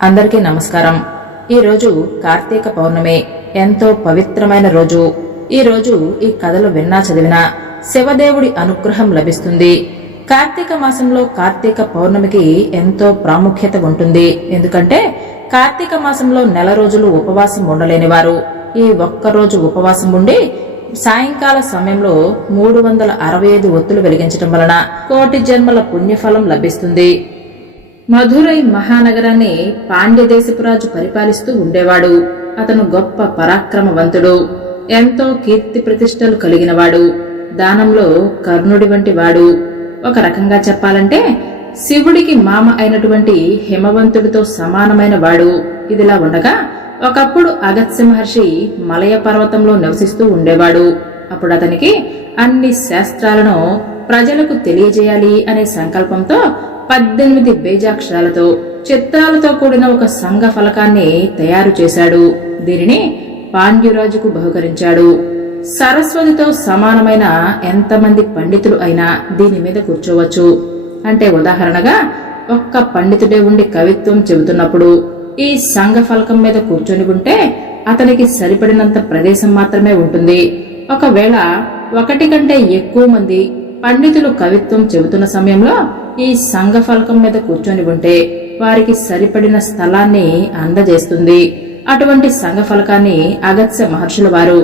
అందరికీ నమస్కారం. ఈరోజు కార్తీక పౌర్ణమి, ఎంతో పవిత్రమైన రోజు. ఈ రోజు ఈ కథలు విన్నా చదివినా శివదేవుడి అనుగ్రహం లభిస్తుంది. కార్తీక మాసంలో కార్తీక పౌర్ణమికి ఎంతో ప్రాముఖ్యత ఉంటుంది. ఎందుకంటే కార్తీక మాసంలో నెల రోజులు ఉపవాసం ఉండలేనివారు ఈ ఒక్కరోజు ఉపవాసం ఉండి సాయంకాల సమయంలో 365 ఒత్తులు వెలిగించటం వలన కోటి జన్మల పుణ్యఫలం లభిస్తుంది. మధురై మహానగరాన్ని పాండ్యదేశపురాజు పరిపాలిస్తూ ఉండేవాడు. అతను గొప్ప పరాక్రమవంతుడు, ఎంతో కీర్తి ప్రతిష్టలు కలిగినవాడు, దానంలో కర్ణుడి వంటి వాడు. ఒక రకంగా చెప్పాలంటే శివుడికి మామ అయినటువంటి హిమవంతుడితో సమానమైన వాడు. ఇదిలా ఉండగా ఒకప్పుడు అగస్త్య మహర్షి మలయ పర్వతంలో నివసిస్తూ ఉండేవాడు. అప్పుడు అతనికి అన్ని శాస్త్రాలను ప్రజలకు తెలియజేయాలి అనే సంకల్పంతో 18 బీజాక్షరాలతో చిత్రాలతో కూడిన ఒక సంఘ ఫలకాన్ని తయారు చేశాడు. దీనిని పాండ్యురాజుకు బహుకరించాడు. సరస్వతితో సమానమైన ఎంతమంది పండితులు అయినా దీని మీద కూర్చోవచ్చు. అంటే ఉదాహరణగా ఒక్క పండితుడే ఉండి కవిత్వం చెబుతున్నప్పుడు ఈ సంఘ ఫలకం మీద కూర్చొని ఉంటే అతనికి సరిపడినంత ప్రదేశం మాత్రమే ఉంటుంది. ఒకవేళ ఒకటి కంటే ఎక్కువ మంది పండితులు కవిత్వం చెబుతున్న సమయంలో ఈ సంఘ ఫలకం మీద కూర్చొని ఉంటే వారికి సరిపడిన స్థలాన్ని అందజేస్తుంది. అటువంటి సంఘ ఫలకాన్ని అగస్త్య మహర్షుల వారు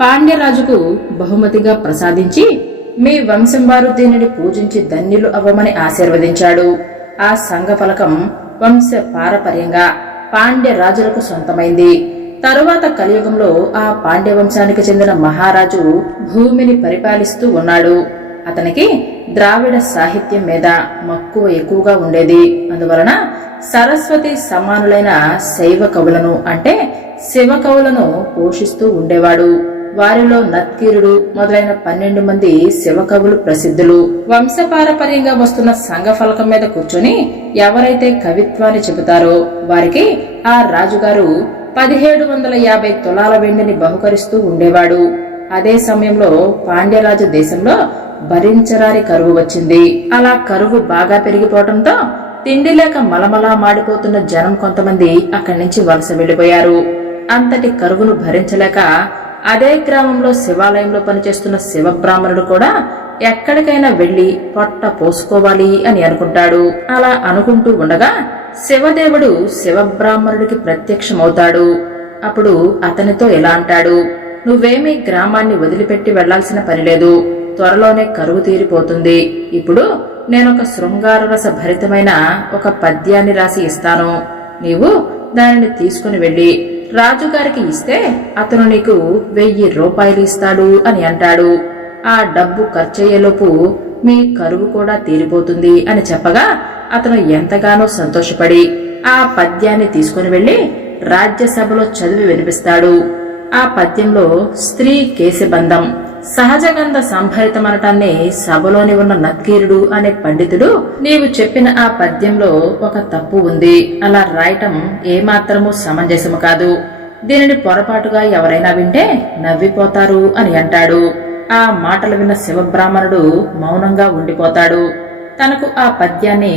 పాండ్యరాజుకు బహుమతిగా ప్రసాదించి మీ వంశం వారు దీనిని పూజించి ధన్యులు అవ్వమని ఆశీర్వదించాడు. ఆ సంఘ ఫలకం వంశ పారపర్యంగా పాండ్య రాజులకు సొంతమైంది. తరువాత కలియుగంలో ఆ పాండ్య వంశానికి చెందిన మహారాజు భూమిని పరిపాలిస్తూ ఉన్నాడు. అతనికి ద్రావిడ సాహిత్యం మీద మక్కువ ఎక్కువగా ఉండేది. అందువలన సరస్వతి సమానులైన శైవ కవులను అంటే శివ కవులను పోషిస్తూ ఉండేవాడు. వారిలో నత్కీరుడు మొదలైన 12 మంది శివ కవులు ప్రసిద్ధులు. వంశపారపర్యంగా వస్తున్న సంఘ ఫలకం మీద కూర్చొని ఎవరైతే కవిత్వాన్ని చెబుతారో వారికి ఆ రాజుగారు 1750 తులాల వెండిని బహుకరిస్తూ ఉండేవాడు. అదే సమయంలో పాండ్యరాజు దేశంలో భరించరాని కరువు వచ్చింది. అలా కరువు బాగా పెరిగిపోవడంతో తిండి లేక మలమలా మాడిపోతున్న జనం కొంతమంది అక్కడి నుంచి వలస వెళ్లిపోయారు. అంతటి కరువును భరించలేక అదే గ్రామంలో శివాలయంలో పనిచేస్తున్న శివబ్రాహ్మణుడు కూడా ఎక్కడికైనా వెళ్లి పొట్ట పోసుకోవాలి అని అనుకుంటాడు. అలా అనుకుంటూ ఉండగా శివదేవుడు శివబ్రాహ్మణుడికి ప్రత్యక్షమవుతాడు. అప్పుడు అతనితో ఇలా అంటాడు, నువ్వేమీ గ్రామాన్ని వదిలిపెట్టి వెళ్లాల్సిన పనిలేదు. త్వరలోనే కరువు తీరిపోతుంది. ఇప్పుడు నేనొక శృంగార రస భరితమైన ఒక పద్యాన్ని రాసి ఇస్తాను. నీవు దానిని తీసుకుని వెళ్లి రాజుగారికి ఇస్తే అతను నీకు 1000 రూపాయలు ఇస్తాడు అని అంటాడు. ఆ డబ్బు ఖర్చయ్యేలోపు మీ కరువు కూడా తీరిపోతుంది అని చెప్పగా అతను ఎంతగానో సంతోషపడి ఆ పద్యాన్ని తీసుకుని వెళ్లి రాజ్యసభలో చదివి వినిపిస్తాడు. ఆ పద్యంలో స్త్రీ కేశబంధం సహజగంధ సంభరితమనటాన్ని సభలోని ఉన్న నత్కీరుడు అనే పండితుడు, నీవు చెప్పిన ఆ పద్యంలో ఒక తప్పు ఉంది. అలా రాయటం ఏమాత్రమూ సమంజసము కాదు. దీనిని పొరపాటుగా ఎవరైనా వింటే నవ్విపోతారు అని అంటాడు. ఆ మాటలు విన్న శివబ్రాహ్మణుడు మౌనంగా ఉండిపోతాడు. తనకు ఆ పద్యాన్ని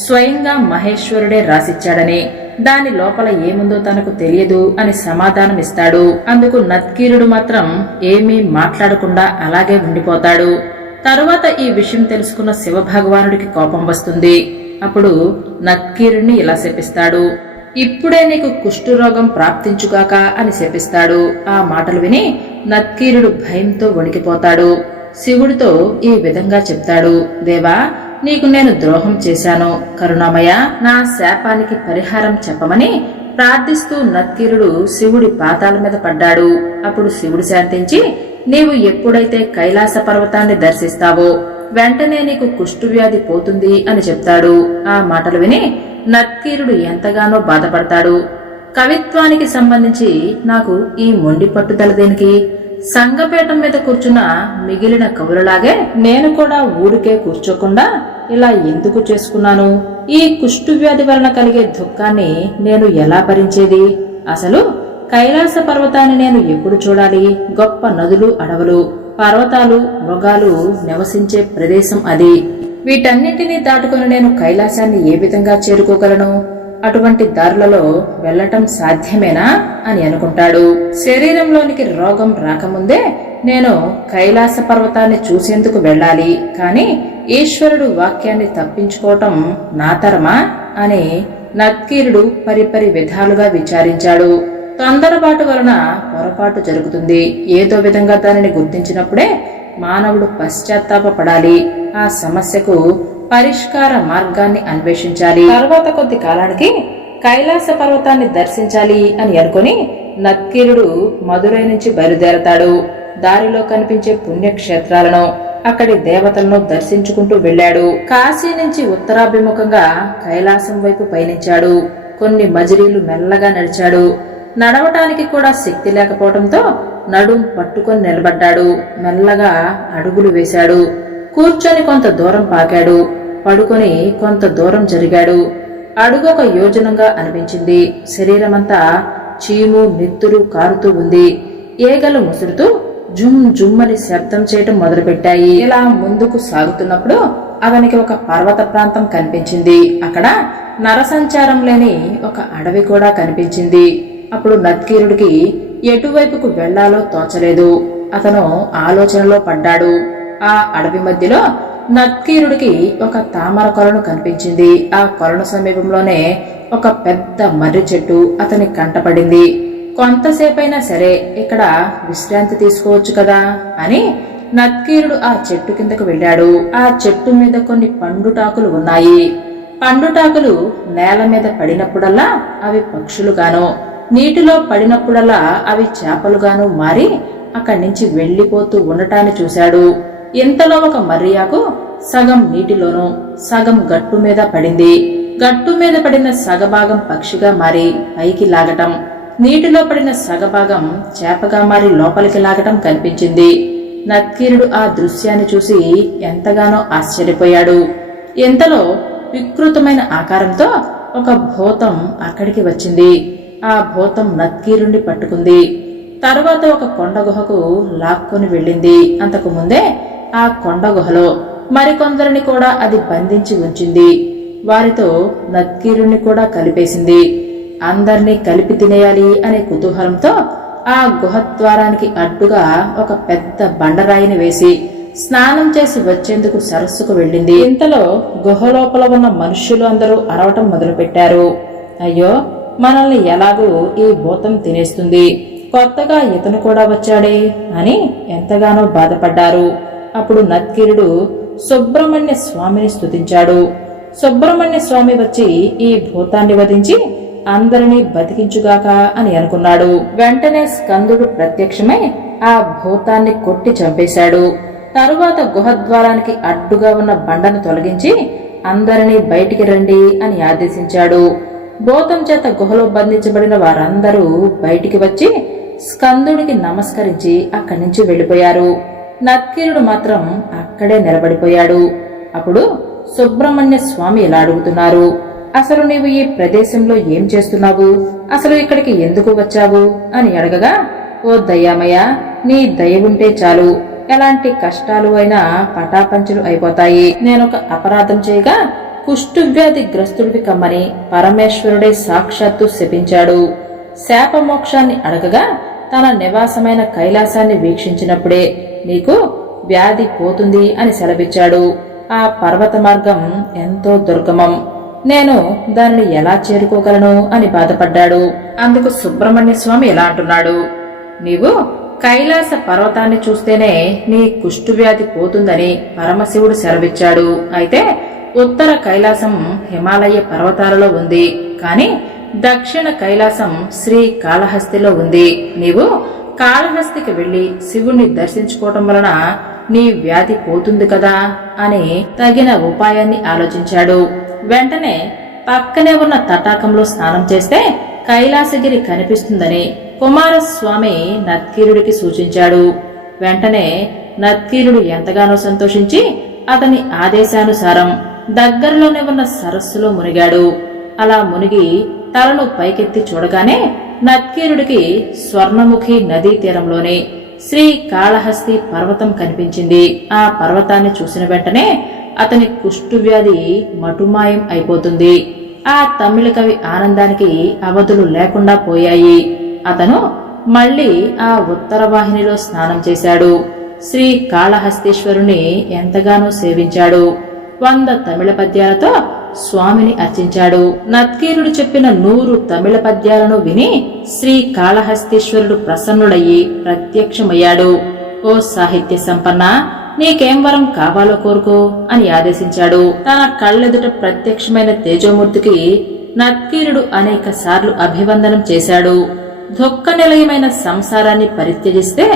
స్వయంగా మహేశ్వరుడే రాసిచ్చాడని, దాని లోపల ఏముందో తనకు తెలియదు అని సమాధానమిస్తాడు. అందుకు నత్కీరుడు మాత్రం ఏమీ మాట్లాడకుండా అలాగే ఉండిపోతాడు. తరువాత ఈ విషయం తెలుసుకున్న శివభగవానుడికి కోపం వస్తుంది. అప్పుడు నత్కీరుడిని ఇలా శపిస్తాడు, ఇప్పుడే నీకు కుష్ఠరోగం ప్రాప్తించుగాక అని శపిస్తాడు. ఆ మాటలు విని నత్కీరుడు భయంతో వణికిపోతాడు. శివుడితో ఈ విధంగా చెప్తాడు, దేవా, నీకు నేను ద్రోహం చేశాను, కరుణామయ, నా శాపానికి పరిహారం చెప్పమని ప్రార్థిస్తూ నత్కీరుడు శివుడి పాదాల మీద పడ్డాడు. అప్పుడు శివుడు శాంతించి, నీవు ఎప్పుడైతే కైలాస పర్వతాన్ని దర్శిస్తావో వెంటనే నీకు కుష్ఠవ్యాధి పోతుంది అని చెప్తాడు. ఆ మాటలు విని నత్కీరుడు ఎంతగానో బాధపడతాడు. కవిత్వానికి సంబంధించి నాకు ఈ మొండి పట్టుదల దేనికి? సంఘపేటం మీద కూర్చున్న మిగిలిన కవులలాగే నేను కూడా ఊరికే కూర్చోకుండా ఇలా ఎందుకు చేసుకున్నాను? ఈ కుష్ఠవ్యాధి వలన కలిగే దుఃఖాన్ని నేను ఎలా భరించేది? అసలు కైలాస పర్వతాన్ని నేను ఎప్పుడు చూడాలి? గొప్ప నదులు, అడవులు, పర్వతాలు, మృగాలు నివసించే ప్రదేశం అది. వీటన్నిటినీ దాటుకుని నేను కైలాసాన్ని ఏ విధంగా చేరుకోగలను? అటువంటి దారులలో వెళ్లటం సాధ్యమేనా అని అనుకుంటాడు. శరీరంలోనికి రోగం రాకముందే నేను కైలాస పర్వతాన్ని చూసేందుకు వెళ్ళాలి, కాని ఈశ్వరుడు వాక్యాన్ని తప్పించుకోవటం నా తరమా అని నత్కీరుడు పరిపరి విధాలుగా విచారించాడు. తొందరపాటు వలన పొరపాటు జరుగుతుంది. ఏదో విధంగా దానిని గుర్తించినప్పుడే మానవుడు పశ్చాత్తాపపడాలి. ఆ సమస్యకు పరిష్కార మార్గాన్ని అన్వేషించాలి. తర్వాత కొద్ది కాలానికి కైలాస పర్వతాన్ని దర్శించాలి అని అనుకుని నత్కీరుడు మదురై నుంచి బయలుదేరతాడు. దారిలో కనిపించే పుణ్యక్షేత్రాలను, అక్కడి దేవతలను దర్శించుకుంటూ వెళ్లాడు. కాశీ నుంచి ఉత్తరాభిముఖంగా కైలాసం వైపు పయనించాడు. కొన్ని మజిలీలు మెల్లగా నడిచాడు. నడవటానికి కూడా శక్తి లేకపోవడంతో నడుం పట్టుకొని నిలబడ్డాడు. మెల్లగా అడుగులు వేశాడు. కూర్చొని కొంత దూరం పాకాడు. పడుకొని కొంత దూరం జరిగాడు. అడుగొక యోజనంగా అనిపించింది. శరీరమంతా చీము నెత్తురు కారుతూ ఉంది. ఏగలు ముసురుతూ జుమ్ జుమ్మని శబ్దం చేయటం మొదలుపెట్టాయి. ఇలా ముందుకు సాగుతున్నప్పుడు అతనికి ఒక పర్వత ప్రాంతం కనిపించింది. అక్కడ నరసంచారం లేని ఒక అడవి కూడా కనిపించింది. అప్పుడు నత్కీరుడికి ఎటువైపుకు వెళ్లాలో తోచలేదు. అతను ఆలోచనలో పడ్డాడు. ఆ అడవి మధ్యలో నత్కీరుడికి ఒక తామర కొలను కనిపించింది. ఆ కొలను సమీపంలోనే ఒక పెద్ద మర్రి చెట్టు అతని కంటపడింది. కొంతసేపైనా సరే ఇక్కడ విశ్రాంతి తీసుకోవచ్చు కదా అని నత్కీరుడు ఆ చెట్టు కిందకు వెళ్ళాడు. ఆ చెట్టు మీద కొన్ని పండుటాకులు ఉన్నాయి. పండుటాకులు నేల మీద పడినప్పుడల్లా అవి పక్షులుగాను, నీటిలో పడినప్పుడల్లా అవి చేపలుగాను మారి అక్కడి నుంచి వెళ్లిపోతూ ఉండటాన్ని చూశాడు. ఇంతలో ఒక మర్రియాకు సగం నీటిలోనూ సగం గట్టు మీద పడింది. గట్టు మీద పడిన సగభాగం పక్షిగా మారి పైకి లాగటం, నీటిలో పడిన సగభాగం చేపగా మారి లోపలికి లాగటం కనిపించింది. నత్కీరుడు ఆ దృశ్యాన్ని చూసి ఎంతగానో ఆశ్చర్యపోయాడు. ఇంతలో వికృతమైన ఆకారంతో ఒక భూతం అక్కడికి వచ్చింది. ఆ భూతం నత్కీరుణ్ణి పట్టుకుంది. తర్వాత ఒక కొండ గుహకు లాక్కొని వెళ్ళింది. అంతకు ముందే ఆ కొండ గుహలో మరికొందరిని కూడా అది బంధించి ఉంచింది. వారితో నత్కీరుణ్ణి కూడా కలిపేసింది. అందర్నీ కలిపి తినేయాలి అనే కుతూహలంతో ఆ గుహద్వారానికి అడ్డుగా ఒక పెద్ద బండరాయిని వేసి స్నానం చేసి వచ్చేందుకు సరస్సుకు వెళ్ళింది. ఇంతలో గుహలోపల ఉన్న మనుష్యులు అందరూ అరవటం మొదలుపెట్టారు. అయ్యో, మనల్ని ఎలాగూ ఈ భూతం తినేస్తుంది, కొత్తగా ఇతను కూడా వచ్చాడే అని ఎంతగానో బాధపడ్డారు. అప్పుడు నత్కీరుడు సుబ్రహ్మణ్య స్వామిని స్తుతించాడు. సుబ్రహ్మణ్య స్వామి వచ్చి ఈ భూతాన్ని వధించి అందరినీ బతికించుగాక అని అనుకున్నాడు. వెంటనే స్కందుడు ప్రత్యక్షమై ఆ భూతాన్ని కొట్టి చంపేశాడు. తరువాత గుహద్వారానికి అడ్డుగా ఉన్న బండను తొలగించి అందరినీ బయటికి రండి అని ఆదేశించాడు. భూతం చేత గుహలో బంధించబడిన వారందరూ బయటికి వచ్చి స్కందుడికి నమస్కరించి అక్కడి నుంచి వెళ్లిపోయారు. నత్కీరుడు మాత్రం అక్కడే నిలబడిపోయాడు. అప్పుడు సుబ్రహ్మణ్య స్వామి ఇలా అడుగుతున్నారు, అసలు నీవు ఈ ప్రదేశంలో ఏం చేస్తున్నావు? అసలు ఇక్కడికి ఎందుకు వచ్చావు అని అడగగా, ఓ దయ్యామయ్య, నీ దయ ఉంటే చాలు, ఎలాంటి కష్టాలు అయినా పటాపంచలు అయిపోతాయి. నేనొక అపరాధం చేయగా కుష్ఠవ్యాధి గ్రస్తుడివి కమ్మని పరమేశ్వరుడే సాక్షాత్తు శపించాడు. శాపమోక్షాన్ని అడగగా తన నివాసమైన కైలాసాన్ని వీక్షించినప్పుడే నీకు వ్యాధి పోతుంది అని సెలవిచ్చాడు. ఆ పర్వత మార్గం ఎంతో దుర్గమం, నేను దానిని ఎలా చేరుకోగలను అని బాధపడ్డాడు. అందుకు సుబ్రహ్మణ్య స్వామి ఇలా అంటున్నాడు, నీవు కైలాస పర్వతాన్ని చూస్తేనే నీ కుష్ఠవ్యాధి పోతుందని పరమశివుడు సెలవిచ్చాడు. అయితే ఉత్తర కైలాసం హిమాలయ పర్వతాలలో ఉంది, కాని దక్షిణ కైలాసం శ్రీ కాళహస్తిలో ఉంది. నీవు కాళహస్తికి వెళ్లి శివుణ్ణి దర్శించుకోవటం వలన నీ వ్యాధి పోతుంది కదా అని తగిన ఉపాయాన్ని ఆలోచించాడు. వెంటనే పక్కనే ఉన్న తటాకంలో స్నానం చేస్తే కైలాసగిరి కనిపిస్తుందని కుమారస్వామి నత్కీరుడికి సూచించాడు. వెంటనే నత్కీరుడు ఎంతగానో సంతోషించి అతని ఆదేశానుసారం దగ్గరలోనే ఉన్న సరస్సులో మునిగాడు. అలా మునిగి తలను పైకెత్తి చూడగానే నత్కీరుడికి స్వర్ణముఖి నదీ తీరంలోనే శ్రీ కాళహస్తి పర్వతం కనిపించింది. ఆ పర్వతాన్ని చూసిన వెంటనే అతని కుష్ఠవ్యాధి మటుమాయం అయిపోతుంది. ఆ తమిళ కవి ఆనందానికి అవధులు లేకుండా పోయాయి. అతను మళ్లీ ఆ ఉత్తర వాహినిలో స్నానం చేశాడు. శ్రీ కాళహస్తీశ్వరుని ఎంతగానో సేవించాడు. 100 తమిళ పద్యాలతో స్వామిని అర్చించాడు. నత్కీరుడు చెప్పిన 100 తమిళ పద్యాలను విని శ్రీ కాళహస్తీశ్వరుడు ప్రసన్నుడయ్యి ప్రత్యక్షమయ్యాడు. ఓ సాహిత్య సంపన్న, నీకేం వరం కావాలో కోరుకో అని ఆదేశించాడు. తన కళ్ళెదుట ప్రత్యక్షమైన తేజోమూర్తికి నత్కీరుడు అనేక సార్లు అభివందనం చేశాడు. దుఃఖ నిలయమైన సంసారాన్ని పరిత్యజిస్తే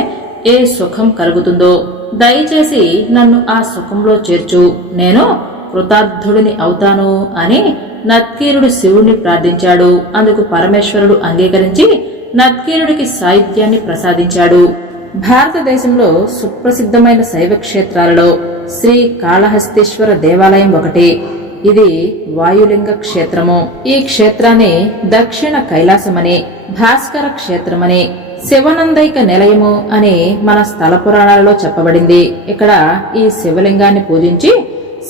ఏ సుఖం కలుగుతుందో దయచేసి నన్ను ఆ సుఖంలో చేర్చు, నేను కృతార్థుడిని అవుతాను అని నత్కీరుడు శివుణ్ణి ప్రార్థించాడు. అందుకు పరమేశ్వరుడు అంగీకరించి నత్కీరుడికి సాహిత్యాన్ని ప్రసాదించాడు. భారతదేశంలో సుప్రసిద్ధమైన శైవ క్షేత్రాలలో శ్రీ కాళహస్తీశ్వర దేవాలయం ఒకటి. ఇది వాయులింగ క్షేత్రము. ఈ క్షేత్రాన్ని దక్షిణ కైలాసమని, భాస్కర క్షేత్రమని, శివనందైక నిలయము అని మన స్థల పురాణాలలో చెప్పబడింది. ఇక్కడ ఈ శివలింగాన్ని పూజించి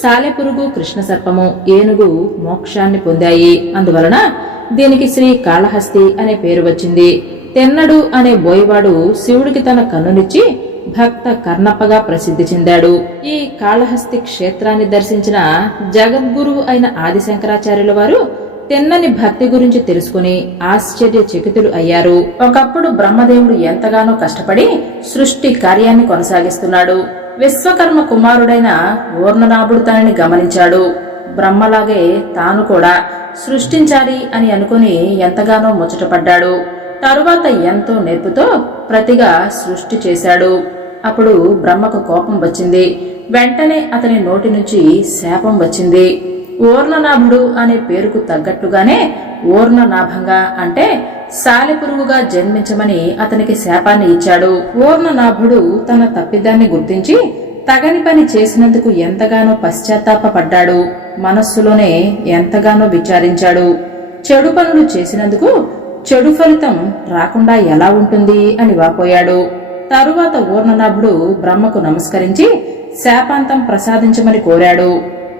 సాలెపురుగు, కృష్ణ సర్పము, ఏనుగు మోక్షాన్ని పొందాయి. అందువలన దీనికి శ్రీ కాళహస్తి అనే పేరు వచ్చింది. తెన్నడు అనే బోయవాడు శివుడికి తన కన్నునిచ్చి భక్త కర్ణప్పగా ప్రసిద్ధి చెందాడు. ఈ కాళహస్తి క్షేత్రాన్ని దర్శించిన జగద్గురువు అయిన ఆదిశంకరాచార్యుల వారు తెన్నని భక్తి గురించి తెలుసుకుని ఆశ్చర్యచకితులు అయ్యారు. ఒకప్పుడు బ్రహ్మదేవుడు ఎంతగానో కష్టపడి సృష్టి కార్యాన్ని కొనసాగిస్తున్నాడు. విశ్వకర్మ కుమారుడైన ఊర్ణనాభుడు తనని గమనించాడు. బ్రహ్మలాగే తాను కూడా సృష్టించాలి అని అనుకుని ఎంతగానో ముచ్చటపడ్డాడు. తరువాత ఎంతో నేర్పుతో ప్రతిగా సృష్టి చేశాడు. అప్పుడు బ్రహ్మకు కోపం వచ్చింది. వెంటనే అతని నోటి నుంచి శాపం వచ్చింది. ఊర్ణనాభుడు అనే పేరుకు తగ్గట్టుగానే ఊర్ణనాభంగా అంటే సాలెపురుగుగా జన్మించమని అతనికి శాపాన్ని ఇచ్చాడు. ఊర్ణనాభుడు తన తప్పిదాన్ని గుర్తించి తగని పని చేసినందుకు ఎంతగానో పశ్చాత్తాపపడ్డాడు. మనస్సులోనే ఎంతగానో విచారించాడు. చెడు పనులు చేసినందుకు చెడు ఫలితం రాకుండా ఎలా ఉంటుంది అని వాపోయాడు. తరువాత ఊర్ణనాభుడు బ్రహ్మకు నమస్కరించి శాపాంతం ప్రసాదించమని కోరాడు.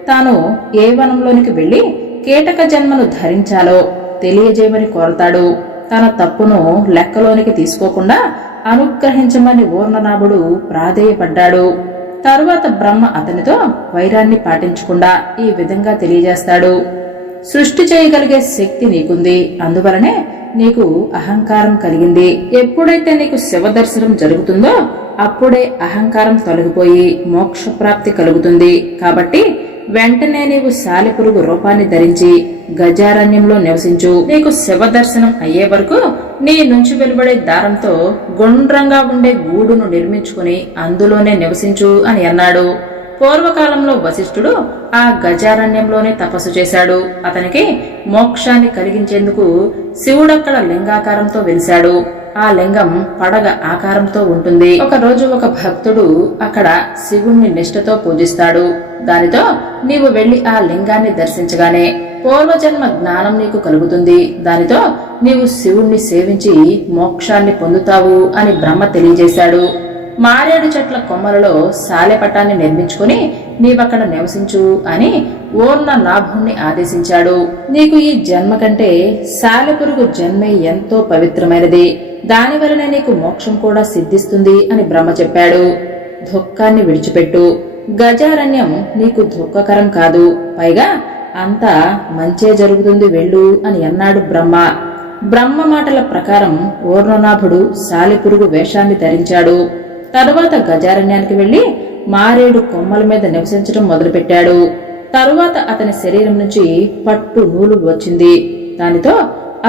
తాను ఏ వనంలోనికి వెళ్లి కీటక జన్మను ధరించాలో తెలియజేయమని కోరతాడు. తన తప్పును లెక్కలోనికి తీసుకోకుండా అనుగ్రహించమని ఊర్ణనాభుడు ప్రాధేయపడ్డాడు. తరువాత బ్రహ్మ అతనితో వైరాన్ని పాటించకుండా ఈ విధంగా తెలియజేస్తాడు. సృష్టి చేయగలిగే శక్తి నీకుంది, అందువలనే నీకు అహంకారం కలిగింది. ఎప్పుడైతే నీకు శివ దర్శనం జరుగుతుందో అప్పుడే అహంకారం తొలగిపోయి మోక్షప్రాప్తి కలుగుతుంది. కాబట్టి వెంటనే నీవు సాలెపురుగు రూపాన్ని ధరించి గజారణ్యంలో నివసించు. నీకు శివ దర్శనం అయ్యే వరకు నీ నుంచి వెలువడే దారంతో గుండ్రంగా ఉండే గూడును నిర్మించుకుని అందులోనే నివసించు అని అన్నాడు. పూర్వకాలంలో వశిష్ఠుడు ఆ గజారణ్యంలోనే తపస్సు చేశాడు. అతనికి మోక్షాన్ని కలిగించేందుకు శివుడక్కడ లింగాకారంతో వెలిశాడు. ఆ లింగం పడగ ఆకారంతో ఉంటుంది. ఒక రోజు ఒక భక్తుడు అక్కడ శివుణ్ణి నిష్ఠతో పూజిస్తాడు. దానితో నీవు వెళ్లి ఆ లింగాన్ని దర్శించగానే పూర్వజన్మ జ్ఞానం నీకు కలుగుతుంది. దానితో నీవు శివుణ్ణి సేవించి మోక్షాన్ని పొందుతావు అని బ్రహ్మ తెలియజేశాడు. మారేడు చెట్ల కొమ్మలలో సాలెపటాన్ని నిర్మించుకుని నీవక్కడ నివసించు అని ఊర్ణనాభుణ్ణి ఆదేశించాడు. నీకు ఈ జన్మ కంటే సాలెపురుగు జన్మే ఎంతో పవిత్రమైనది, దానివలనే నీకు మోక్షం కూడా సిద్ధిస్తుంది అని బ్రహ్మ చెప్పాడు. దుఃఖాన్ని విడిచిపెట్టు, గజారణ్యం నీకు దుఃఖకరం కాదు, పైగా అంతా మంచే జరుగుతుంది, వెళ్ళు అని అన్నాడు బ్రహ్మ. బ్రహ్మ మాటల ప్రకారం ఊర్ణనాభుడు సాలెపురుగు వేషాన్ని ధరించాడు. తరువాత గజారణ్యానికి వెళ్లి మారేడు కొమ్మల మీద నివసించడం మొదలుపెట్టాడు. తరువాత అతని శరీరం నుంచి పట్టు నూలు వచ్చింది. దానితో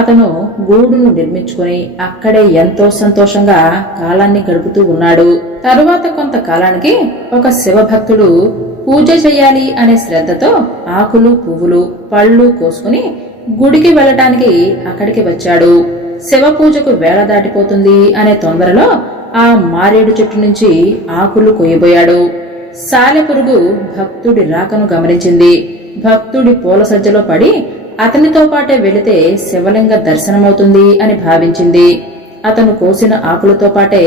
అతను గూడును నిర్మించుకుని అక్కడే ఎంతో సంతోషంగా కాలాన్ని గడుపుతూ ఉన్నాడు. తరువాత కొంతకాలానికి ఒక శివభక్తుడు పూజ చెయ్యాలి అనే శ్రద్ధతో ఆకులు, పువ్వులు, పళ్ళు కోసుకుని గుడికి వెళ్లటానికి అక్కడికి వచ్చాడు. శివ పూజకు వేళ దాటిపోతుంది అనే తొందరలో ఆ మారేడు చెట్టు నుంచి ఆకులు కొయ్యబోయాడు. సాలెపురుగు భక్తుడి రాకను గమనించింది. భక్తుడి పూల సజ్జలో పడి అతనితో పాటే వెళితే శివలింగ దర్శనమవుతుంది అని భావించింది. అతను కోసిన ఆకులతో పాటే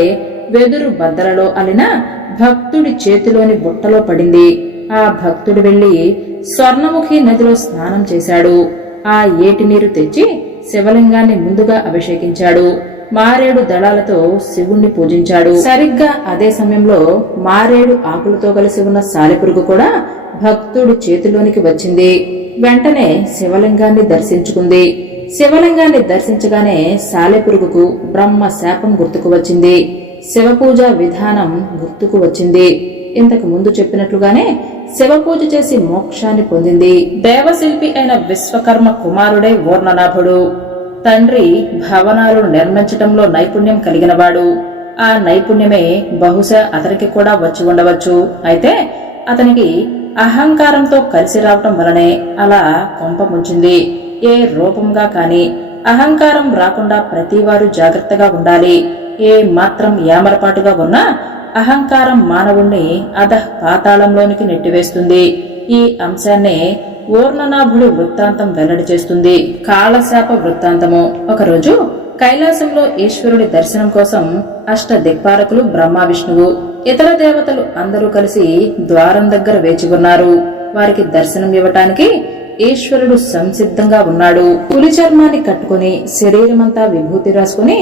వెదురు బద్దలలో అలిన భక్తుడి చేతిలోని బుట్టలో పడింది. ఆ భక్తుడు వెళ్లి స్వర్ణముఖి నదిలో స్నానం చేశాడు. ఆ ఏటి నీరు తెచ్చి శివలింగాన్ని ముందుగా అభిషేకించాడు. మారేడు దళాలతో శివుణ్ణి పూజించాడు. సరిగ్గా అదే సమయంలో మారేడు ఆకులతో కలిసి ఉన్న సాలెపురుగు కూడా భక్తుడి చేతిలోనికి వచ్చింది. వెంటనే శివలింగాన్ని దర్శించుకుంది. శివలింగాన్ని దర్శించగానే సాలెపురుగుకు బ్రహ్మ శాపం గుర్తుకు వచ్చింది. శివపూజ విధానం గుర్తుకు వచ్చింది. ఇంతకు ముందు చెప్పినట్లుగానే శివపూజ చేసి మోక్షాన్ని పొందింది. దేవశిల్పి అయిన విశ్వకర్మ కుమారుడే ఓర్ణనాభుడు. తండ్రి భవనాలను నిర్మించటంలో నైపుణ్యం కలిగినవాడు. ఆ నైపుణ్యమే బహుశా అతనికి కూడా వచ్చి ఉండవచ్చు. అయితే అతనికి అహంకారంతో కలిసి రావటం వలనే అలా కొంప ముంచింది. ఏ రూపంగా కాని అహంకారం రాకుండా ప్రతివారు జాగ్రత్తగా ఉండాలి. ఏ మాత్రం ఏమరపాటుగా ఉన్నా అహంకారం మానవుణ్ణి అధః పాతాళంలోనికి నెట్టివేస్తుంది. ఈ అంశాన్నే ఓర్ణనాభుడి వృత్తాంతం వెల్లడి చేస్తుంది. కాళశాప వృత్తాంతము. ఒకరోజు కైలాసంలో ఈశ్వరుడి దర్శనం కోసం అష్ట దిక్పాలకులు బ్రహ్మ, విష్ణువు, ఇతర దేవతలు అందరూ కలిసి ద్వారం దగ్గర వేచి ఉన్నారు. వారికి దర్శనం ఇవ్వటానికి ఈశ్వరుడు సంసిద్ధంగా ఉన్నాడు. పులి చర్మాన్ని కట్టుకుని శరీరమంతా విభూతి రాసుకుని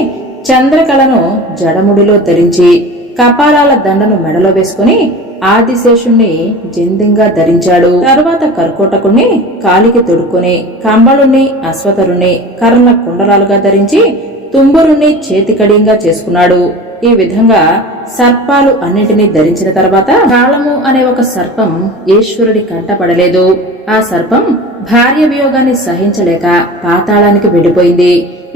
చంద్రకళను జడముడిలో ధరించి కపాలాల దండను మెడలో వేసుకుని ఆదిశేషుణ్ణి జందింగా ధరించాడు. తరువాత కర్కోటకుణ్ణి కాలికి తొడుక్కుని కంబళుణ్ణి అశ్వతరుణ్ణి కర్ణ కుండలాలుగా ధరించి తుంబురుణ్ణి చేతికడియంగా చేసుకున్నాడు. ఈ విధంగా సర్పాలు అన్నింటినీ ధరించిన తర్వాత కాళము అనే ఒక సర్పం ఈశ్వరుడి కంటపడలేదు. ఆ సర్పం భార్య వియోగాన్ని సహించలేక పాతాళానికి వెళ్లిపోయింది.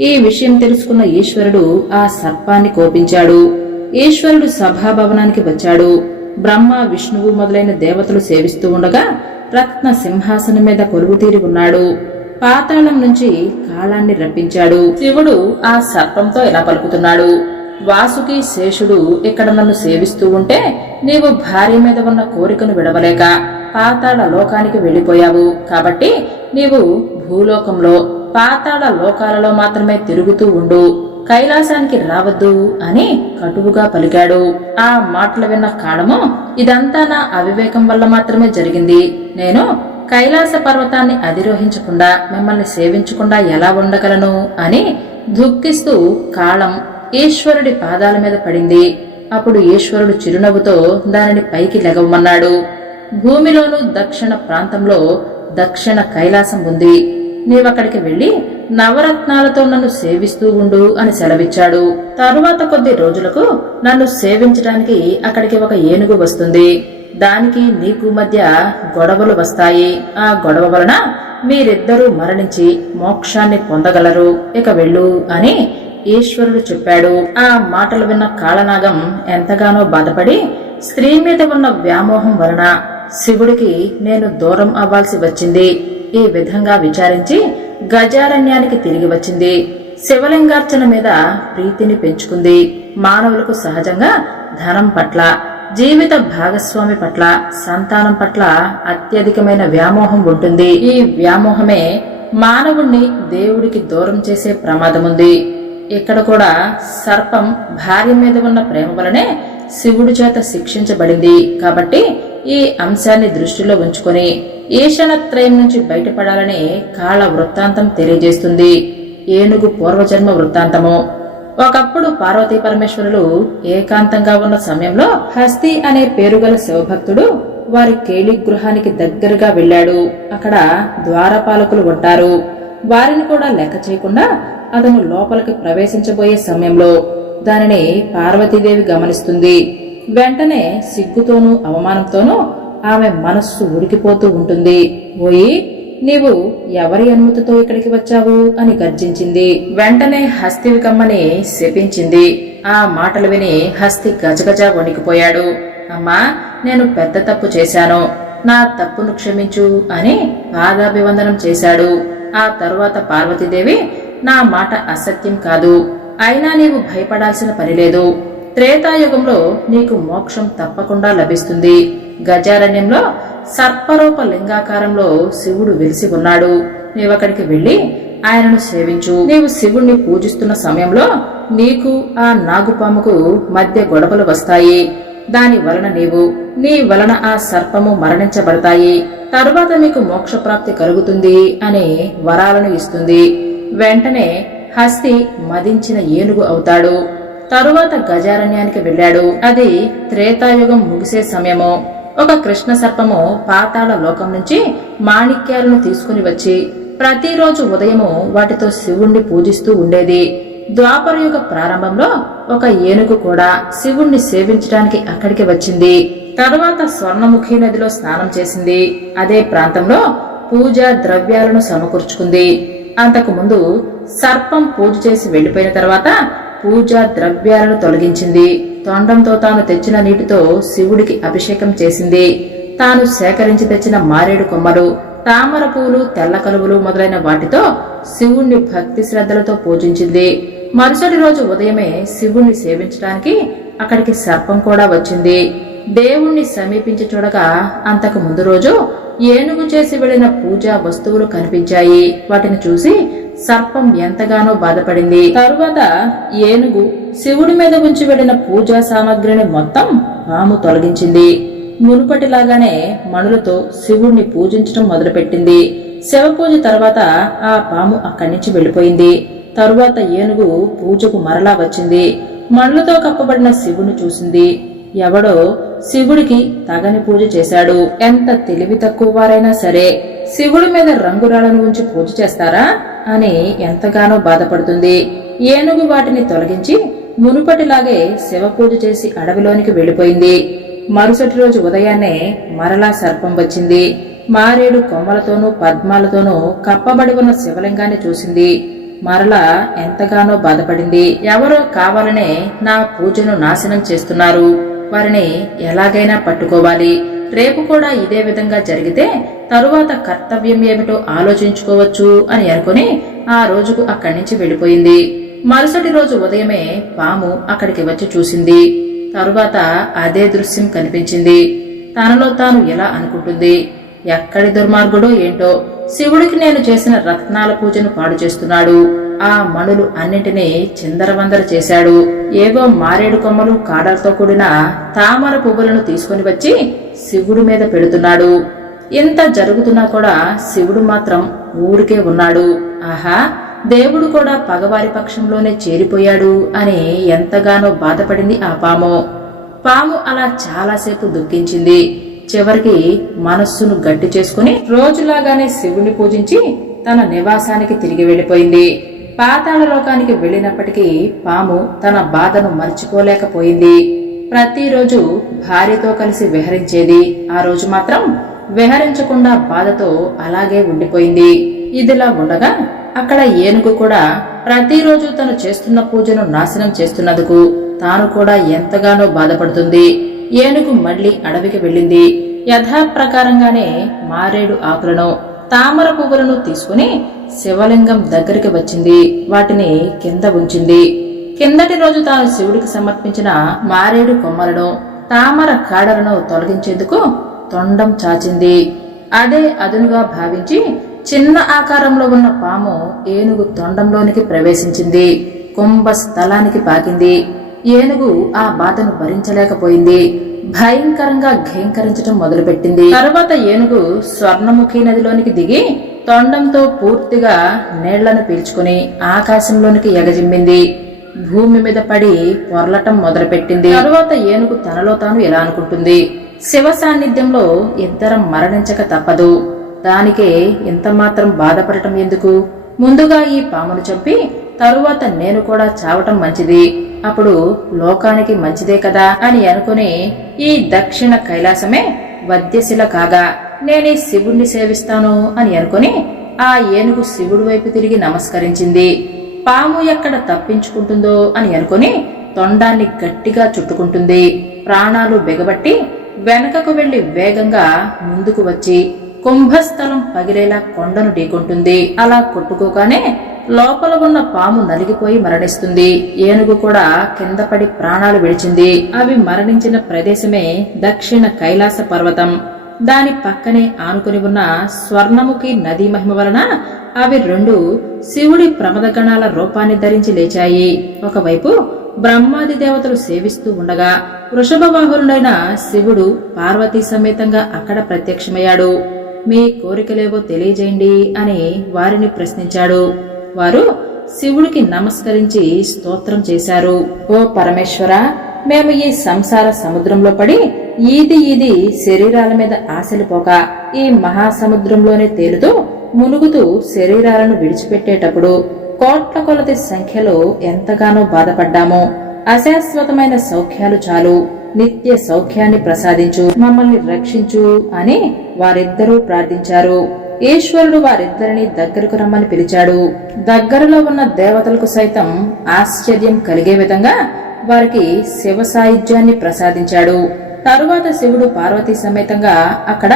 ఈ విషయం తెలుసుకున్న ఈశ్వరుడు ఆ సర్పాన్ని కోపించాడు. ఈశ్వరుడు సభాభవనానికి వచ్చాడు. బ్రహ్మ, విష్ణువు మొదలైన దేవతలు సేవిస్తూ ఉండగా రత్న సింహాసనం మీద కొలువుతీరి ఉన్నాడు. పాతాళం నుంచి కాళాన్ని రప్పించాడు. శివుడు ఆ సర్పంతో ఇలా పలుకుతున్నాడు: వాసుకి శేషుడు ఇక్కడ నన్ను సేవిస్తూ ఉంటే నీవు భార్య మీద ఉన్న కోరికను విడవలేక పాతాళ లోకానికి వెళ్లిపోయావు. కాబట్టి నీవు భూలోకంలో పాతాళ లోకాలలో మాత్రమే తిరుగుతూ ఉండు, కైలాసానికి రావద్దు అని కటువుగా పలికాడు. ఆ మాటలు విన్న కాళము, ఇదంతా నా అవివేకం వల్ల మాత్రమే జరిగింది. నేను కైలాస పర్వతాన్ని అధిరోహించకుండా మిమ్మల్ని సేవించకుండా ఎలా ఉండగలను అని దుఃఖిస్తూ కాళం ఈశ్వరుడి పాదాల మీద పడింది. అప్పుడు ఈశ్వరుడు చిరునవ్వుతో దానిని పైకి లెగవమన్నాడు. భూమిలోను దక్షిణ ప్రాంతంలో దక్షిణ కైలాసం ఉంది. నీవక్కడికి వెళ్లి నవరత్నాలతో నన్ను సేవిస్తూ ఉండు అని సెలవిచ్చాడు. తరువాత కొద్ది రోజులకు నన్ను సేవించడానికి అక్కడికి ఒక ఏనుగు వస్తుంది. దానికి నీకు మధ్య గొడవలు వస్తాయి. ఆ గొడవ వలన మీరిద్దరూ మరణించి మోక్షాన్ని పొందగలరు. ఇక వెళ్ళు అని ఈశ్వరుడు చెప్పాడు. ఆ మాటలు విన్న కాళనాగం ఎంతగానో బాధపడి స్త్రీ మీద ఉన్న వ్యామోహం వలన శివుడికి నేను దూరం అవ్వాల్సి వచ్చింది. ఈ విధంగా విచారించి గజారణ్యానికి తిరిగి వచ్చింది. శివలింగార్చన మీద ప్రీతిని పెంచుకుంది. మానవులకు సహజంగా ధనం పట్ల, జీవిత భాగస్వామి పట్ల, సంతానం పట్ల అత్యధికమైన వ్యామోహం ఉంటుంది. ఈ వ్యామోహమే మానవుణ్ణి దేవుడికి దూరం చేసే ప్రమాదముంది. ఇక్కడ కూడా సర్పం భార్య మీద ఉన్న ప్రేమ వలనే శివుడి చేత శిక్షించబడింది. కాబట్టి ఈ అంశాన్ని దృష్టిలో ఉంచుకొని ఈశానత్రయం నుంచి బయటపడాలని కాళ వృత్తాంతం తెలియజేస్తుంది. ఏనుగు పూర్వజన్మ వృత్తాంతము. ఒకప్పుడు పార్వతీ పరమేశ్వరులు ఏకాంతంగా ఉన్న సమయంలో హస్తి అనే పేరుగల శివభక్తుడు వారి కేళి గృహానికి దగ్గరగా వెళ్లాడు. అక్కడ ద్వారపాలకులు ఉంటారు. వారిని కూడా లెక్క చేయకుండా అతను లోపలికి ప్రవేశించబోయే సమయంలో దానిని పార్వతీదేవి గమనిస్తుంది. వెంటనే సిగ్గుతోనూ అవమానంతోనూ ఆమె మనస్సు ఉడికిపోతూ ఉంటుంది. ఓయి, నీవు ఎవరి అనుమతితో ఇక్కడికి వచ్చావు అని గర్జించింది. వెంటనే హస్తివి కమ్మని శపించింది. ఆ మాటలు విని హస్తి గజగజ వణికిపోయాడు. అమ్మా, నేను పెద్ద తప్పు చేశాను, నా తప్పును క్షమించు అని పాదాభివందనం చేశాడు. ఆ తరువాత పార్వతీదేవి, నా మాట అసత్యం కాదు, అయినా నీవు భయపడాల్సిన పనిలేదు. త్రేతాయుగంలో నీకు మోక్షం తప్పకుండా లభిస్తుంది. గజారణ్యంలో సర్పరూప లింగాకారంలో శివుడు వెలిసి ఉన్నాడు. నీవక్కడికి వెళ్లి ఆయనను సేవించు. నీవు శివుణ్ణి పూజిస్తున్న సమయంలో నీకు ఆ నాగుపాముకు మధ్య గొడవలు వస్తాయి. దాని వలన నీ వలన ఆ సర్పము మరణించబడతాయి, తరువాత మీకు మోక్షప్రాప్తి కలుగుతుంది అనే వరాలను ఇస్తుంది. వెంటనే హస్తి మదించిన ఏనుగు అవుతాడు. తరువాత గజారణ్యానికి వెళ్ళాడు. అది త్రేతాయుగం ముగిసే సమయము. ఒక కృష్ణ సర్పము పాతాళ లోకం నుంచి మాణిక్యాలను తీసుకుని వచ్చి ప్రతిరోజు ఉదయము వాటితో శివుణ్ణి పూజిస్తూ ఉండేది. ద్వాపరయుగ ప్రారంభంలో ఒక ఏనుగు కూడా శివుణ్ణి సేవించడానికి అక్కడికి వచ్చింది. తరువాత స్వర్ణముఖి నదిలో స్నానం చేసింది. అదే ప్రాంతంలో పూజా ద్రవ్యాలను సమకూర్చుకుంది. అంతకు ముందు సర్పం పూజ చేసి వెళ్లిపోయిన తర్వాత పూజా ద్రవ్యాలను తొలగించింది. తొండంతో తాను తెచ్చిన నీటితో శివుడికి అభిషేకం చేసింది. తాను సేకరించి తెచ్చిన మారేడు కొమ్మలు, తామర పూలు, తెల్ల కలువలు మొదలైన వాటితో శివుణ్ణి భక్తి శ్రద్ధలతో పూజించింది. మరుసటి రోజు ఉదయమే శివుణ్ణి సేవించడానికి అక్కడికి సర్పం కూడా వచ్చింది. దేవుణ్ణి సమీపించి చూడగా అంతకు ముందు రోజు ఏనుగు చేసి వెళ్లిన పూజా వస్తువులు కనిపించాయి. వాటిని చూసి సర్పం ఎంతగానో బాధపడింది. తరువాత ఏనుగు శివుడి మీద ఉంచి వెళ్లిన పూజా సామగ్రిని మొత్తం పాము తొలగించింది. మునుపటిలాగానే మణులతో శివుణ్ణి పూజించడం మొదలుపెట్టింది. శివ పూజ తర్వాత ఆ పాము అక్కడి నుంచి వెళ్లిపోయింది. తరువాత ఏనుగు పూజకు మరలా వచ్చింది. మణులతో కప్పబడిన శివుని చూసింది. ఎవడో శివుడికి తగని పూజ చేశాడు. ఎంత తెలివి తక్కువ వారైనా సరే శివుడి మీద రంగురాళ్లను ఉంచి పూజ చేస్తారా అని ఎంతగానో బాధపడుతుంది. ఏనుగు వాటిని తొలగించి మునుపటిలాగే శివ పూజ చేసి అడవిలోనికి వెళ్లిపోయింది. మరుసటి రోజు ఉదయాన్నే మరలా సర్పం వచ్చింది. మారేడు కొమ్మలతోనూ పద్మాలతోనూ కప్పబడి ఉన్న శివలింగాన్ని చూసింది. మరలా ఎంతగానో బాధపడింది. ఎవరో కావాలనే నా పూజను నాశనం చేస్తున్నారు, వారిని ఎలాగైనా పట్టుకోవాలి. రేపు కూడా ఇదే విధంగా జరిగితే తరువాత కర్తవ్యం ఏమిటో ఆలోచించుకోవచ్చు అని అనుకుని ఆ రోజుకు అక్కడి నుంచి వెళ్లిపోయింది. మరుసటి రోజు ఉదయమే పాము అక్కడికి వచ్చి చూసింది. తరువాత అదే దృశ్యం కనిపించింది. తనలో తాను ఎలా అనుకుంటుంది, ఎక్కడి దుర్మార్గుడో ఏంటో శివుడికి నేను చేసిన రత్నాల పూజను పాడు చేస్తున్నాడు. ఆ మణులు అన్నింటినీ చిందరవందర చేశాడు. ఏవో మారేడు కొమ్మలు, కాడలతో కూడిన తామర పువ్వులను తీసుకుని వచ్చి శివుడి మీద పెడుతున్నాడు. ఇంత జరుగుతున్నా కూడా శివుడు మాత్రం ఊరికే ఉన్నాడు. ఆహా, దేవుడు కూడా పగవారి పక్షంలోనే చేరిపోయాడు అని ఎంతగానో బాధపడింది ఆ పాము. పాము అలా చాలాసేపు దుఃఖించింది. చివరికి మనస్సును గట్టి చేసుకుని రోజులాగానే శివుణ్ణి పూజించి తన నివాసానికి తిరిగి వెళ్లిపోయింది. పాతాళ లోకానికి వెళ్లినప్పటికీ పాము తన బాధను మర్చిపోలేకపోయింది. ప్రతిరోజు భార్యతో కలిసి విహరించేది. ఆ రోజు మాత్రం విహరించకుండా బాధతో అలాగే ఉండిపోయింది. ఇదిలా ఉండగా అక్కడ ఏనుగు కూడా ప్రతిరోజు తను చేస్తున్న పూజను నాశనం చేస్తున్నందుకు తాను కూడా ఎంతగానో బాధపడుతుంది. ఏనుగు మళ్లీ అడవికి వెళ్ళింది. యథాప్రకారంగానే మారేడు ఆకులను, తామర పువ్వులను తీసుకుని శివలింగం దగ్గరికి వచ్చింది. వాటిని కింద ఉంచింది. కిందటి రోజు తాను శివుడికి సమర్పించిన మారేడు కొమ్మలను, తామర కాడలను తొలగించేందుకు తొండం చాచింది. అదే అదునుగా భావించి చిన్న ఆకారంలో ఉన్న పాము ఏనుగు తొండంలోనికి ప్రవేశించింది. కుంభస్థలానికి పాకింది. ఏనుగు ఆ బాధను భరించలేకపోయింది. భయంకరంగా ఘేంకరించటం మొదలుపెట్టింది. తరువాత ఏనుగు స్వర్ణముఖి నదిలోనికి దిగి తొండంతో పూర్తిగా నీళ్లను పీల్చుకుని ఆకాశంలోనికి ఎగజిమ్మింది. భూమి మీద పడి పొర్లటం మొదలుపెట్టింది. తరువాత ఏనుగు తనలో తాను ఎలా అనుకుంటుంది, శివ సాన్నిధ్యంలో ఇద్దరం మరణించక తప్పదు, దానికే ఇంత మాత్రం బాధపడటం ఎందుకు, ముందుగా ఈ పామును చంపి తరువాత నేను కూడా చావటం మంచిది, అప్పుడు లోకానికి మంచిదే కదా అని అనుకుని ఈ దక్షిణ కైలాసమే వద్యశిల కాగా నేనే శివుణ్ణి సేవిస్తాను అని అనుకుని ఆ ఏనుగు శివుడి వైపు తిరిగి నమస్కరించింది. పాము ఎక్కడ తప్పించుకుంటుందో అని అనుకుని తొండాన్ని గట్టిగా చుట్టుకుంటుంది. ప్రాణాలు బిగబట్టి వెనకకు వెళ్లి వేగంగా ముందుకు వచ్చి కుంభస్థలం పగిలేలా కొండను ఢీకొంటుంది. అలా కొట్టుకోగానే లోపల ఉన్న పాము నలిగిపోయి మరణిస్తుంది. ఏనుగు కూడా కింద పడి ప్రాణాలు విడిచింది. అవి మరణించిన ప్రదేశమే దక్షిణ కైలాస పర్వతం. దాని పక్కనే ఆనుకుని ఉన్న స్వర్ణముఖి నదీ మహిమ వలన అవి రెండు శివుడి ప్రమదగణాల రూపాన్ని ధరించి లేచాయి. ఒకవైపు బ్రహ్మాది దేవతలు సేవిస్తూ ఉండగా వృషభ వాహనుడైన శివుడు పార్వతీ సమేతంగా అక్కడ ప్రత్యక్షమయ్యాడు. మీ కోరికలేవో తెలియజేయండి అని వారిని ప్రశ్నించాడు. వారు శివుడికి నమస్కరించి స్తోత్రం చేశారు. ఓ పరమేశ్వర, మేము ఈ సంసార సముద్రంలో పడి ఈది శరీరాల మీద ఆశలు పోక ఈ మహాసముద్రంలోనే తేలుతూ మునుగుతూ శరీరాలను విడిచిపెట్టేటప్పుడు కోట్ల కొలది సంఖ్యలో ఎంతగానో బాధపడ్డాము. అశాశ్వతమైన సౌఖ్యాలు చాలు, నిత్య సౌఖ్యాన్ని ప్రసాదించు, మమ్మల్ని రక్షించు అని వారిద్దరూ ప్రార్థించారు. ఈశ్వరుడు వారిద్దరిని దగ్గరకు రమ్మని పిలిచాడు. దగ్గరలో ఉన్న దేవతలకు సైతం ఆశ్చర్యం కలిగే విధంగా వారికి శివ సాయుధ్యాన్ని ప్రసాదించాడు. తరువాత శివుడు పార్వతీ సమేతంగా అక్కడ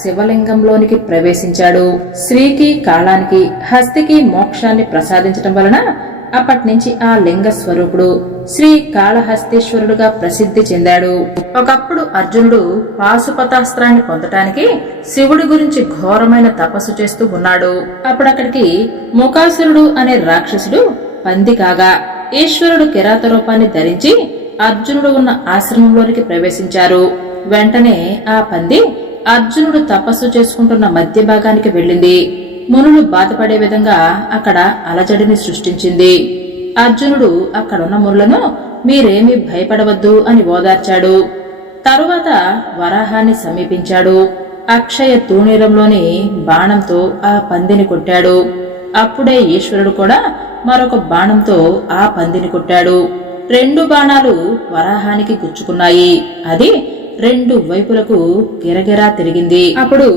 శివలింగంలోనికి ప్రవేశించాడు. శ్రీకి కాళానికి హస్తికి మోక్షాన్ని ప్రసాదించటం వలన అప్పటినుంచి ఆ లింగ స్వరూపుడు శ్రీ కాళహస్తీశ్వరుడుగా ప్రసిద్ధి చెందాడు. ఒకప్పుడు అర్జునుడు పాశుపతాస్త్రాన్ని పొందటానికి శివుడి గురించి ఘోరమైన తపస్సు చేస్తూ ఉన్నాడు. అప్పుడక్కడికి ముఖాసురుడు అనే రాక్షసుడు పంది కాగా ఈశ్వరుడు కిరాత రూపాన్ని ధరించి అర్జునుడు ఉన్న ఆశ్రమంలోనికి ప్రవేశించారు. వెంటనే ఆ పంది అర్జునుడు తపస్సు చేసుకుంటున్న మధ్య భాగానికి వెళ్ళింది. మునులు బాధపడే విధంగా అక్కడ అలజడిని సృష్టించింది. అర్జునుడు అక్కడున్న మునులను మీరేమీ భయపడవద్దు అని ఓదార్చాడు. తరువాత వరాహాన్ని సమీపించాడు. అక్షయ తూణీరంలోని బాణంతో ఆ పందిని కొట్టాడు. అప్పుడే ఈశ్వరుడు కూడా మరొక బాణంతో ఆ పందిని కొట్టాడు. 2 బాణాలు వరాహానికి గుచ్చుకున్నాయి. అది 2 వైపులకు గిరగిరా తిరిగింది. అప్పుడు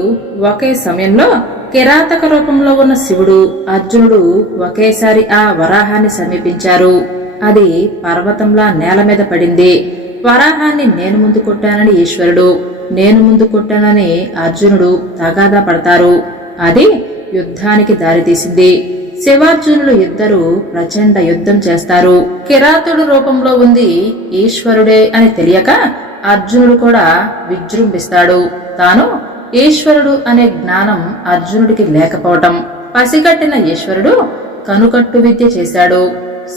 ఒకే సమయంలో కిరాతక రూపంలో ఉన్న శివుడు, అర్జునుడు ఒకేసారి ఆ వరాహాన్ని సమీపించారు. అది పర్వతంలా నేల మీద పడింది. వరాహాన్ని నేను ముందు కొట్టానని ఈశ్వరుడు, నేను ముందు కొట్టానని అర్జునుడు తగాదా పడతారు. అది యుద్ధానికి దారితీసింది. శివార్జునులు ఇద్దరు ప్రచండ యుద్ధం చేస్తారు. కిరాతుడు రూపంలో ఉంది ఈశ్వరుడే అని తెలియక అర్జునుడు కూడా విజృంభిస్తాడు. తాను ఈశ్వరుడు అనే జ్ఞానం అర్జునుడికి లేకపోవటం పసిగట్టిన ఈశ్వరుడు కనుకట్టు విద్య చేశాడు.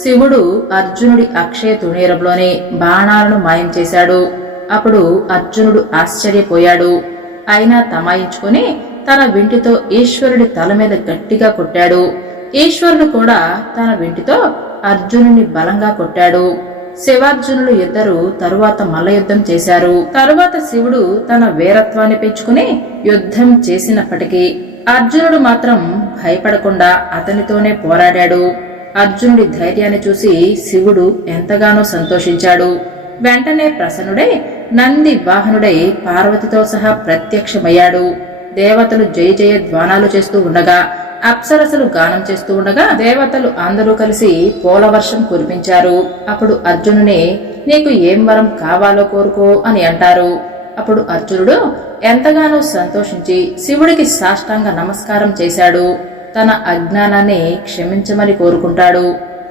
శివుడు అర్జునుడి అక్షయ తుణీరంలోని బాణాలను మాయం చేశాడు. అప్పుడు అర్జునుడు ఆశ్చర్యపోయాడు. అయినా తమాయించుకుని తన వింటితో ఈశ్వరుడి తల మీద గట్టిగా కొట్టాడు. ఈశ్వరుడు కూడా తన వింటితో అర్జునుని బలంగా కొట్టాడు. శివార్జునులు ఇద్దరు తరువాత మల్లయుద్ధం చేశారు. తరువాత శివుడు తన వీరత్వాన్ని పెంచుకుని యుద్ధం చేసినప్పటికీ అర్జునుడు మాత్రం భయపడకుండా అతనితోనే పోరాడాడు. అర్జునుడి ధైర్యాన్ని చూసి శివుడు ఎంతగానో సంతోషించాడు. వెంటనే ప్రసన్నుడై నంది వాహనుడై పార్వతితో సహా ప్రత్యక్షమయ్యాడు. దేవతలు జయ జయ ధ్వానాలు చేస్తూ ఉండగా, అప్సరసలు గానం చేస్తూ ఉండగా దేవతలు అందరూ కలిసి పూలవర్షం కురిపించారు. అప్పుడు అర్జునుని నీకు ఏం వరం కావాలో కోరుకో అని అంటారు. అప్పుడు అర్జునుడు ఎంతగానో సంతోషించి శివుడికి సాష్టాంగ నమస్కారం చేశాడు. తన అజ్ఞానాన్ని క్షమించమని కోరుకుంటాడు.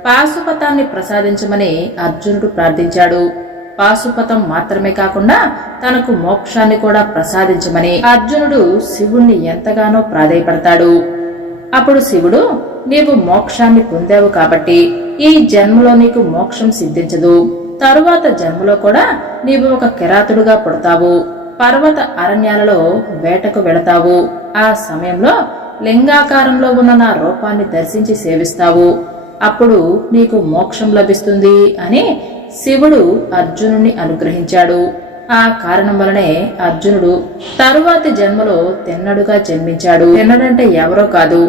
పాశుపతాన్ని ప్రసాదించమని అర్జునుడు ప్రార్థించాడు. పాశుపతం మాత్రమే కాకుండా తనకు మోక్షాన్ని కూడా ప్రసాదించమని అర్జునుడు శివుణ్ణి ఎంతగానో ప్రాధేయపడతాడు. అప్పుడు శివుడు నీవు మోక్షాన్ని పొందావు కాబట్టి ఈ జన్మలో నీకు మోక్షం సిద్ధించదు. తరువాత జన్మలో కూడా నీవు ఒక కిరాతుడుగా పుడతావు. పర్వత అరణ్యాలలో వేటకు వెళతావు. ఆ సమయంలో లింగాకారంలో ఉన్న నా రూపాన్ని దర్శించి సేవిస్తావు. అప్పుడు నీకు మోక్షం లభిస్తుంది అని శివుడు అర్జునుణ్ణి అనుగ్రహించాడు. ఆ కారణం వలనే అర్జునుడు తరువాతి జన్మలో తిన్నడుగా జన్మించాడు. తిన్నడంటే ఎవరో కాదు,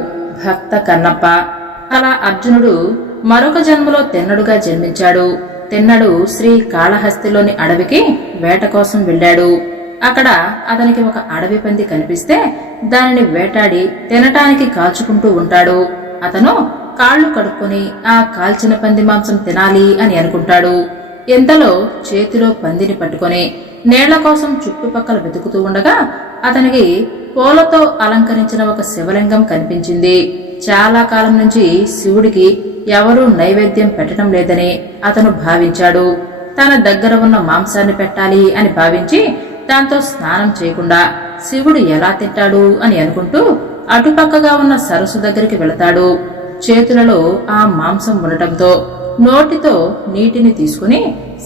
భక్త కన్నప్ప. అలా అర్జునుడు మరొక జన్మలో తిన్నడుగా జన్మించాడు. తిన్నడు శ్రీ కాళహస్తిలోని అడవికి వేట కోసం వెళ్ళాడు. అక్కడ అతనికి ఒక అడవి పంది కనిపిస్తే దానిని వేటాడి తినటానికి కాల్చుకుంటూ ఉంటాడు. అతను కాళ్లు కడుక్కొని ఆ కాల్చిన పంది మాంసం తినాలి అని అనుకుంటాడు. ఇంతలో చేతిలో పందిని పట్టుకొని నీళ్ల కోసం చుట్టుపక్కల వెతుకుతూ ఉండగా అతనికి పూలతో అలంకరించిన ఒక శివలింగం కనిపించింది. చాలా కాలం నుంచి శివుడికి ఎవరూ నైవేద్యం పెట్టడం లేదని అతను భావించాడు. తన దగ్గర ఉన్న మాంసాన్ని పెట్టాలి అని భావించి దాంతో స్నానం చేయకుండా శివుడు ఎలా తింటాడు అని అనుకుంటూ అటుపక్కగా ఉన్న సరస్సు దగ్గరికి వెళతాడు. చేతులలో ఆ మాంసం ఉండటంతో నోటితో నీటిని తీసుకుని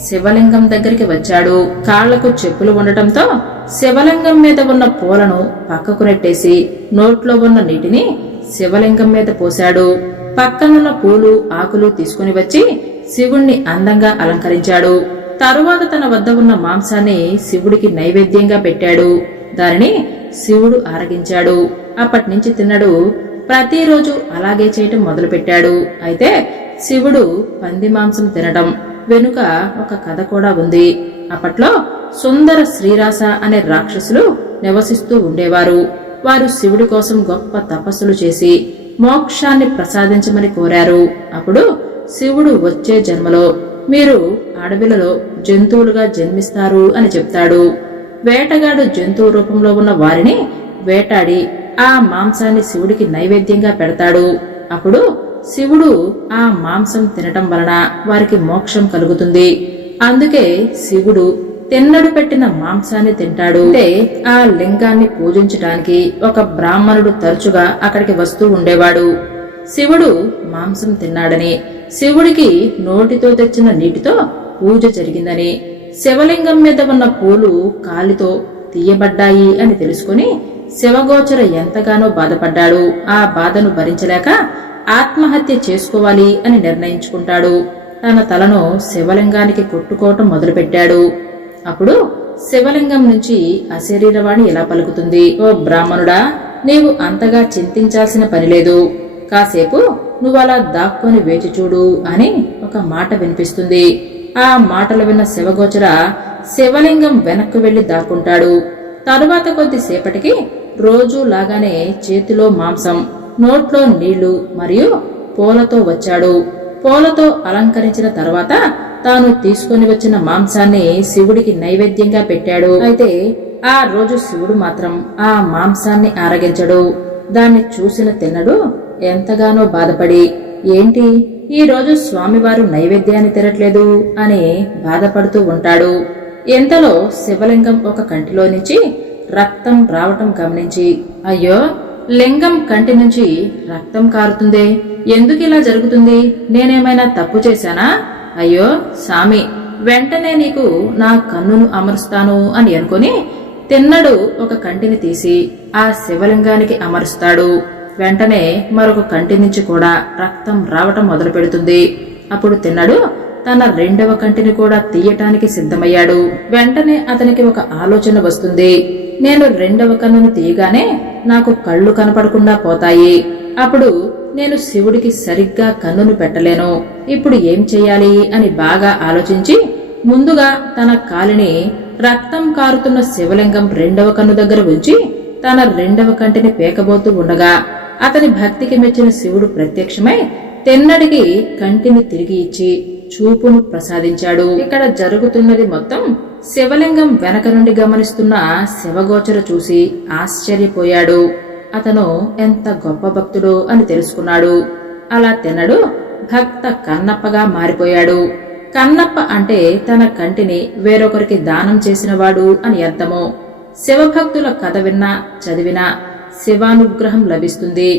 శివలింగం దగ్గరికి వచ్చాడు. కాళ్లకు చెప్పులు ఉండటంతో శివలింగం మీద ఉన్న పూలను పక్కకు నెట్టేసి నోట్లో ఉన్న నీటిని శివలింగం మీద పోశాడు. పక్కనున్న పూలు ఆకులు తీసుకుని వచ్చి శివుణ్ణి అందంగా అలంకరించాడు. తరువాత తన వద్ద ఉన్న మాంసాన్ని శివుడికి నైవేద్యంగా పెట్టాడు. దానిని శివుడు ఆరగించాడు. అప్పటినుంచి తిన్నడు ప్రతిరోజు అలాగే చేయటం మొదలుపెట్టాడు. అయితే శివుడు పంది మాంసం తినటం వెనుక ఒక కథ కూడా ఉంది. అప్పట్లో సుందర శ్రీరాస అనే రాక్షసులు నివసిస్తూ ఉండేవారు. వారు శివుడి కోసం గొప్ప తపస్సులు చేసి మోక్షాన్ని ప్రసాదించమని కోరారు. అప్పుడు శివుడు వచ్చే జన్మలో మీరు అడవిలలో జంతువులుగా జన్మిస్తారు అని చెప్తాడు. వేటగాడు జంతువు రూపంలో ఉన్న వారిని వేటాడి ఆ మాంసాన్ని శివుడికి నైవేద్యంగా పెడతాడు. అప్పుడు శివుడు ఆ మాంసం తినటం వలన వారికి మోక్షం కలుగుతుంది. అందుకే శివుడు తిన్నడు పెట్టిన మాంసాన్ని తింటాడు. అంటే ఆ లింగాన్ని పూజించడానికి ఒక బ్రాహ్మణుడు తరచుగా అక్కడికి వస్తూ ఉండేవాడు. శివుడు మాంసం తిన్నాడని, శివుడికి నోటితో తెచ్చిన నీటితో పూజ జరిగిందని, శివలింగం మీద ఉన్న పూలు కాలితో తీయబడ్డాయి అని తెలుసుకుని శివగోచర ఎంతగానో బాధపడ్డాడు. ఆ బాధను భరించలేక ఆత్మహత్య చేసుకోవాలి అని నిర్ణయించుకుంటాడు. తన తలను శివలింగానికి కొట్టుకోవటం మొదలుపెట్టాడు. అప్పుడు శివలింగం నుంచి అశరీరవాణి ఇలా పలుకుతుంది: ఓ బ్రాహ్మణుడా, నీవు అంతగా చింతించాల్సిన పనిలేదు. కాసేపు నువ్వలా దాక్కొని వేచి చూడు అని ఒక మాట వినిపిస్తుంది. ఆ మాటలు విన్న శివగోచర శివలింగం వెనక్కు వెళ్లి దాక్కుంటాడు. తరువాత కొద్దిసేపటికి రోజూ లాగానే చేతిలో మాంసం, నోట్లో నీళ్లు మరియు పూలతో వచ్చాడు. పూలతో అలంకరించిన తర్వాత తాను తీసుకుని వచ్చిన మాంసాన్ని శివుడికి నైవేద్యంగా పెట్టాడు. అయితే ఆ రోజు శివుడు మాత్రం ఆ మాంసాన్ని ఆరగించడు. దాన్ని చూసిన తిన్నడు ఎంతగానో బాధపడి, ఏంటి ఈ రోజు స్వామివారు నైవేద్యాన్ని తినట్లేదు అని బాధపడుతూ ఉంటాడు. ఇంతలో శివలింగం ఒక కంటిలో నుంచి రక్తం రావటం గమనించి, అయ్యో, లింగం కంటి నుంచి రక్తం కారుతుందే, ఎందుకిలా జరుగుతుంది? నేనేమైనా తప్పు చేశానా? అయ్యో సామి, వెంటనే నీకు నా కన్నును అమరుస్తాను అని అనుకుని తిన్నడు ఒక కంటిని తీసి ఆ శివలింగానికి అమరుస్తాడు. వెంటనే మరొక కంటి నుంచి కూడా రక్తం రావటం మొదలు పెడుతుంది. అప్పుడు తిన్నడు తన రెండవ కంటిని కూడా తీయటానికి సిద్ధమయ్యాడు. వెంటనే అతనికి ఒక ఆలోచన వస్తుంది. నేను రెండవ కన్నును తీయగానే నాకు కళ్ళు కనపడకుండా పోతాయి. అప్పుడు నేను శివుడికి సరిగ్గా కన్నును పెట్టలేను. ఇప్పుడు ఏం చెయ్యాలి అని బాగా ఆలోచించి ముందుగా తన కాలిని రక్తం కారుతున్న శివలింగం రెండవ కన్ను దగ్గర ఉంచి తన రెండవ కంటిని పేకబోతూ ఉండగా అతని భక్తికి మెచ్చిన శివుడు ప్రత్యక్షమై తెన్నడికి కంటిని తిరిగి ఇచ్చి చూపును ప్రసాదించాడు. ఇక్కడ జరుగుతున్నది మొత్తం శివలింగం వెనక నుండి గమనిస్తున్న శివగోచర చూసి ఆశ్చర్యపోయాడు. అతను ఎంత గొప్ప భక్తుడు అని తెలుసుకున్నాడు. అలా తిన్నడు భక్త కన్నప్పగా మారిపోయాడు. కన్నప్ప అంటే తన కంటిని వేరొకరికి దానం చేసినవాడు అని అర్థము. శివభక్తుల కథ విన్నా చదివినా శివానుగ్రహం లభిస్తుంది.